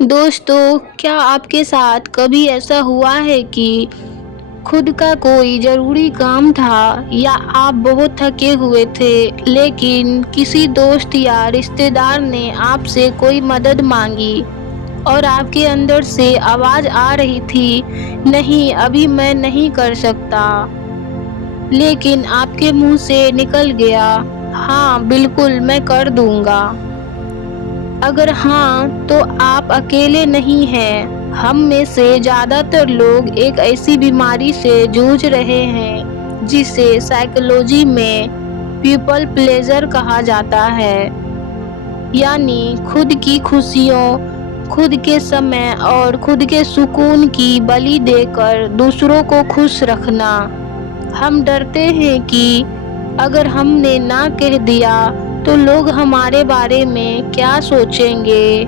दोस्तों, क्या आपके साथ कभी ऐसा हुआ है कि खुद का कोई ज़रूरी काम था या आप बहुत थके हुए थे, लेकिन किसी दोस्त या रिश्तेदार ने आपसे कोई मदद मांगी और आपके अंदर से आवाज़ आ रही थी, नहीं अभी मैं नहीं कर सकता, लेकिन आपके मुंह से निकल गया, हाँ बिल्कुल मैं कर दूंगा। अगर हाँ, तो आप अकेले नहीं हैं। हम में से ज़्यादातर लोग एक ऐसी बीमारी से जूझ रहे हैं जिसे साइकोलॉजी में पीपल प्लेजर कहा जाता है, यानी खुद की खुशियों, खुद के समय और खुद के सुकून की बलि देकर दूसरों को खुश रखना। हम डरते हैं कि अगर हमने ना कह दिया तो लोग हमारे बारे में क्या सोचेंगे,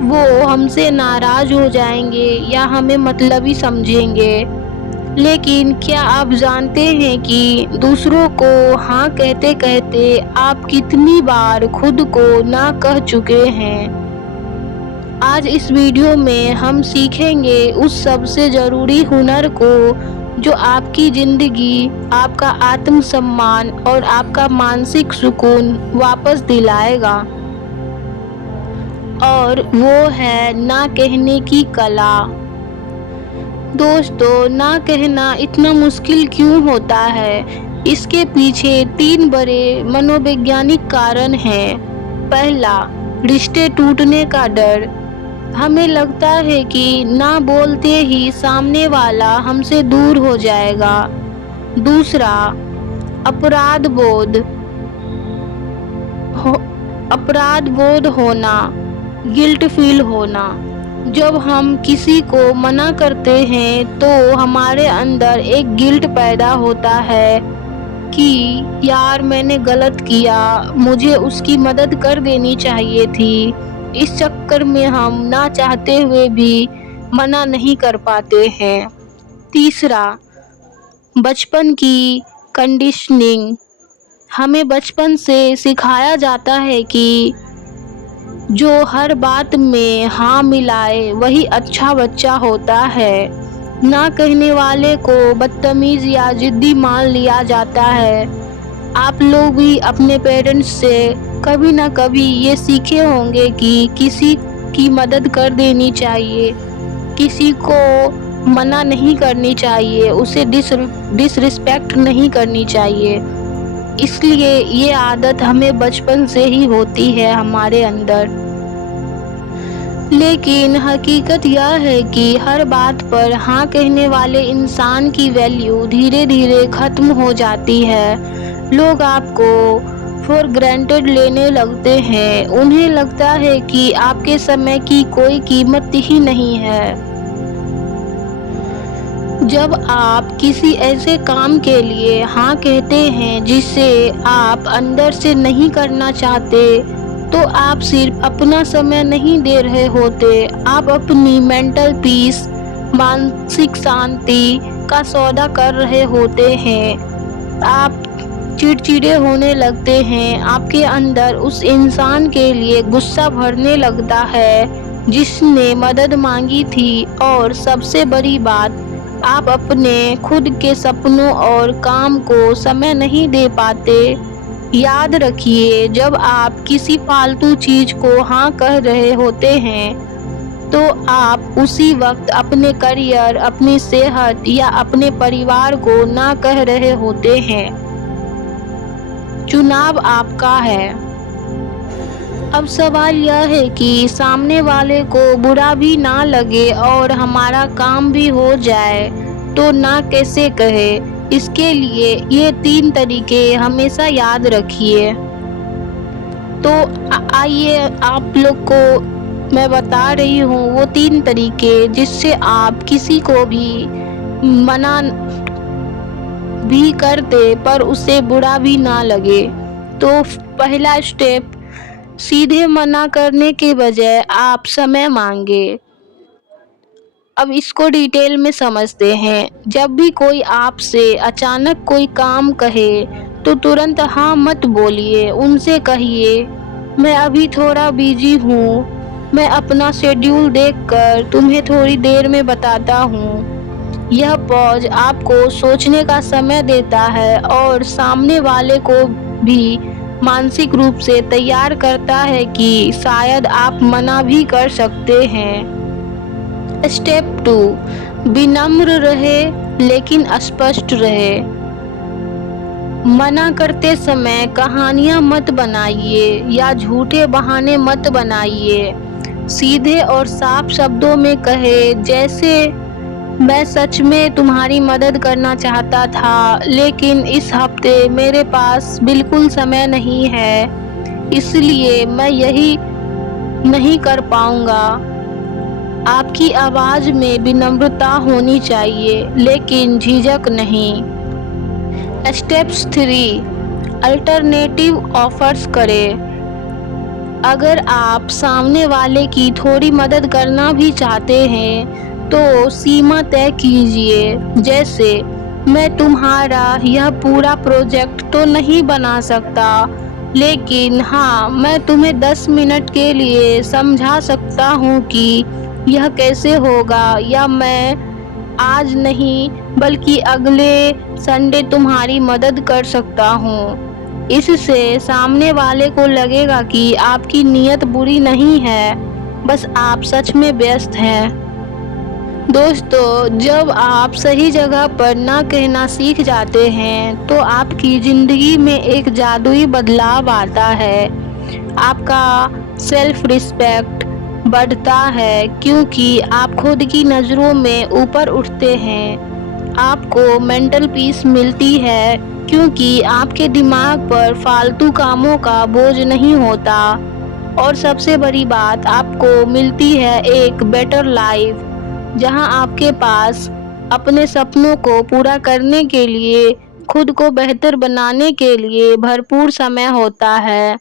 वो हमसे नाराज हो जाएंगे या हमें मतलबी समझेंगे। लेकिन क्या आप जानते हैं कि दूसरों को हाँ कहते कहते आप कितनी बार खुद को ना कह चुके हैं? आज इस वीडियो में हम सीखेंगे उस सबसे ज़रूरी हुनर को जो आपकी ज़िंदगी, आपका आत्मसम्मान और आपका मानसिक सुकून वापस दिलाएगा, और वो है ना कहने की कला। दोस्तों, ना कहना इतना मुश्किल क्यों होता है? इसके पीछे 3 बड़े मनोवैज्ञानिक कारण हैं। पहला, रिश्ते टूटने का डर। हमें लगता है कि ना बोलते ही सामने वाला हमसे दूर हो जाएगा। दूसरा, अपराध बोध होना, गिल्ट फील होना। जब हम किसी को मना करते हैं तो हमारे अंदर एक गिल्ट पैदा होता है कि यार मैंने गलत किया, मुझे उसकी मदद कर देनी चाहिए थी। इस चक्कर में हम ना चाहते हुए भी मना नहीं कर पाते हैं। तीसरा, बचपन की कंडीशनिंग। हमें बचपन से सिखाया जाता है कि जो हर बात में हाँ मिलाए वही अच्छा बच्चा होता है। ना कहने वाले को बदतमीज या जिद्दी मान लिया जाता है। आप लोग भी अपने पेरेंट्स से कभी ना कभी ये सीखे होंगे कि किसी की मदद कर देनी चाहिए, किसी को मना नहीं करनी चाहिए, उसे डिसरिस्पेक्ट नहीं करनी चाहिए। इसलिए ये आदत हमें बचपन से ही होती है हमारे अंदर। लेकिन हकीकत यह है कि हर बात पर हाँ कहने वाले इंसान की वैल्यू धीरे धीरे खत्म हो जाती है। लोग आपको फॉर ग्रांटेड लेने लगते हैं। उन्हें लगता है कि आपके समय की कोई कीमत ही नहीं है। जब आप किसी ऐसे काम के लिए हाँ कहते हैं जिसे आप अंदर से नहीं करना चाहते, तो आप सिर्फ अपना समय नहीं दे रहे होते, आप अपनी मेंटल पीस, मानसिक शांति का सौदा कर रहे होते हैं। आप चिड़चिड़े होने लगते हैं, आपके अंदर उस इंसान के लिए गुस्सा भरने लगता है जिसने मदद मांगी थी, और सबसे बड़ी बात, आप अपने खुद के सपनों और काम को समय नहीं दे पाते। याद रखिए, जब आप किसी फालतू चीज को हाँ कह रहे होते हैं तो आप उसी वक्त अपने करियर, अपनी सेहत या अपने परिवार को ना कह रहे होते हैं। चुनाव आपका है। अब सवाल यह है कि सामने वाले को बुरा भी ना लगे और हमारा काम भी हो जाए तो ना कैसे कहे। इसके लिए ये 3 तरीके हमेशा याद रखिए। तो आइए आप लोग को मैं बता रही हूँ वो 3 तरीके जिससे आप किसी को भी मना भी कर दे पर उसे बुरा भी ना लगे। तो पहला स्टेप, सीधे मना करने के बजाय आप समय मांगे। अब इसको डिटेल में समझते हैं। जब भी कोई आपसे अचानक कोई काम कहे तो तुरंत हाँ मत बोलिए। उनसे कहिए, मैं अभी थोड़ा बिजी हूँ, मैं अपना शेड्यूल देखकर तुम्हें थोड़ी देर में बताता हूँ। यह पॉज आपको सोचने का समय देता है और सामने वाले को भी मानसिक रूप से तैयार करता है कि शायद आप मना भी कर सकते हैं। स्टेप 2, विनम्र रहे लेकिन स्पष्ट रहे। मना करते समय कहानियां मत बनाइए या झूठे बहाने मत बनाइए। सीधे और साफ शब्दों में कहे, जैसे मैं सच में तुम्हारी मदद करना चाहता था, लेकिन इस हफ्ते मेरे पास बिल्कुल समय नहीं है, इसलिए मैं यही नहीं कर पाऊंगा। आपकी आवाज में विनम्रता होनी चाहिए, लेकिन झिझक नहीं। स्टेप्स 3, अल्टरनेटिव ऑफर्स करें। अगर आप सामने वाले की थोड़ी मदद करना भी चाहते हैं तो सीमा तय कीजिए, जैसे मैं तुम्हारा यह पूरा प्रोजेक्ट तो नहीं बना सकता, लेकिन हाँ, मैं तुम्हें 10 मिनट के लिए समझा सकता हूँ कि यह कैसे होगा, या मैं आज नहीं बल्कि अगले संडे तुम्हारी मदद कर सकता हूँ। इससे सामने वाले को लगेगा कि आपकी नीयत बुरी नहीं है, बस आप सच में व्यस्त हैं। दोस्तों, जब आप सही जगह पर ना कहना सीख जाते हैं तो आपकी जिंदगी में एक जादुई बदलाव आता है। आपका सेल्फ रिस्पेक्ट बढ़ता है क्योंकि आप खुद की नज़रों में ऊपर उठते हैं। आपको मेंटल पीस मिलती है क्योंकि आपके दिमाग पर फालतू कामों का बोझ नहीं होता। और सबसे बड़ी बात, आपको मिलती है एक बेटर लाइफ, जहां आपके पास अपने सपनों को पूरा करने के लिए, खुद को बेहतर बनाने के लिए भरपूर समय होता है।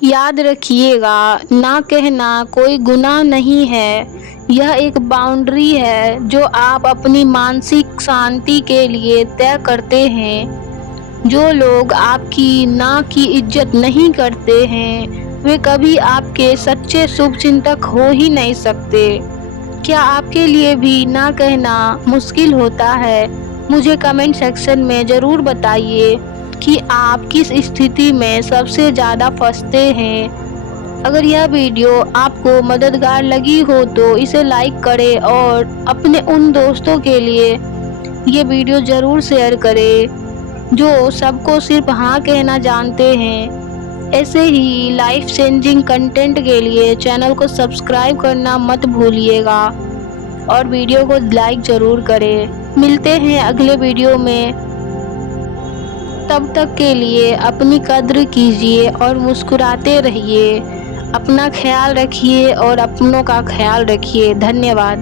याद रखिएगा, ना कहना कोई गुनाह नहीं है, यह एक बाउंड्री है जो आप अपनी मानसिक शांति के लिए तय करते हैं। जो लोग आपकी ना की इज्जत नहीं करते हैं, वे कभी आपके सच्चे शुभचिंतक हो ही नहीं सकते। क्या आपके लिए भी ना कहना मुश्किल होता है? मुझे कमेंट सेक्शन में ज़रूर बताइए कि आप किस स्थिति में सबसे ज़्यादा फंसते हैं। अगर यह वीडियो आपको मददगार लगी हो तो इसे लाइक करें और अपने उन दोस्तों के लिए ये वीडियो ज़रूर शेयर करें जो सबको सिर्फ हाँ कहना जानते हैं। ऐसे ही लाइफ चेंजिंग कंटेंट के लिए चैनल को सब्सक्राइब करना मत भूलिएगा और वीडियो को लाइक ज़रूर करें। मिलते हैं अगले वीडियो में। तब तक के लिए अपनी कद्र कीजिए और मुस्कुराते रहिए। अपना ख्याल रखिए और अपनों का ख्याल रखिए। धन्यवाद।